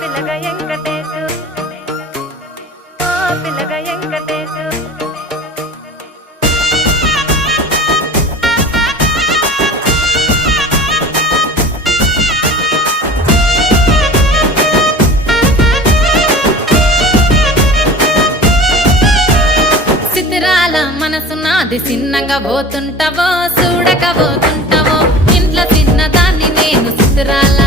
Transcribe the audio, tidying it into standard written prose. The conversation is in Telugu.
పిల్లగా వెంకటేశు ఓ పిల్లగా వెంకటేశు సిద్ధిరాల మనసు నాది చిన్నగా పోతుంటావో చూడక పోతుంటావో ఇంట్లో చిన్నదాన్ని నేను సిద్ధిరాల